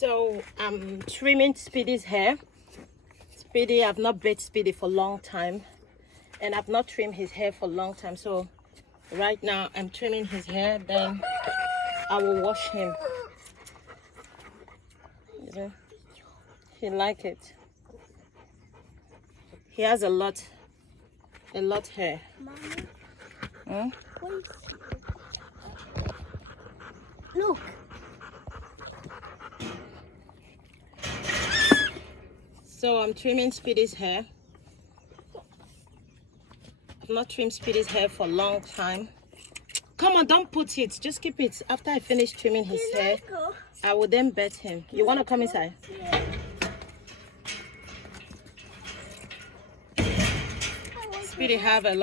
So I'm trimming Speedy's hair. Speedy, I've not bathed Speedy for a long time, and I've not trimmed his hair for a long time. So right now I'm trimming his hair, then I will wash him. He like it. He has a lot hair. Mommy, look. So I'm trimming Speedy's hair. I've not trimmed Speedy's hair for a long time. Come on, don't put it. Just keep it. After I finish trimming his hair, I will then bat him. You want to come inside? Yeah. Speedy have a lot.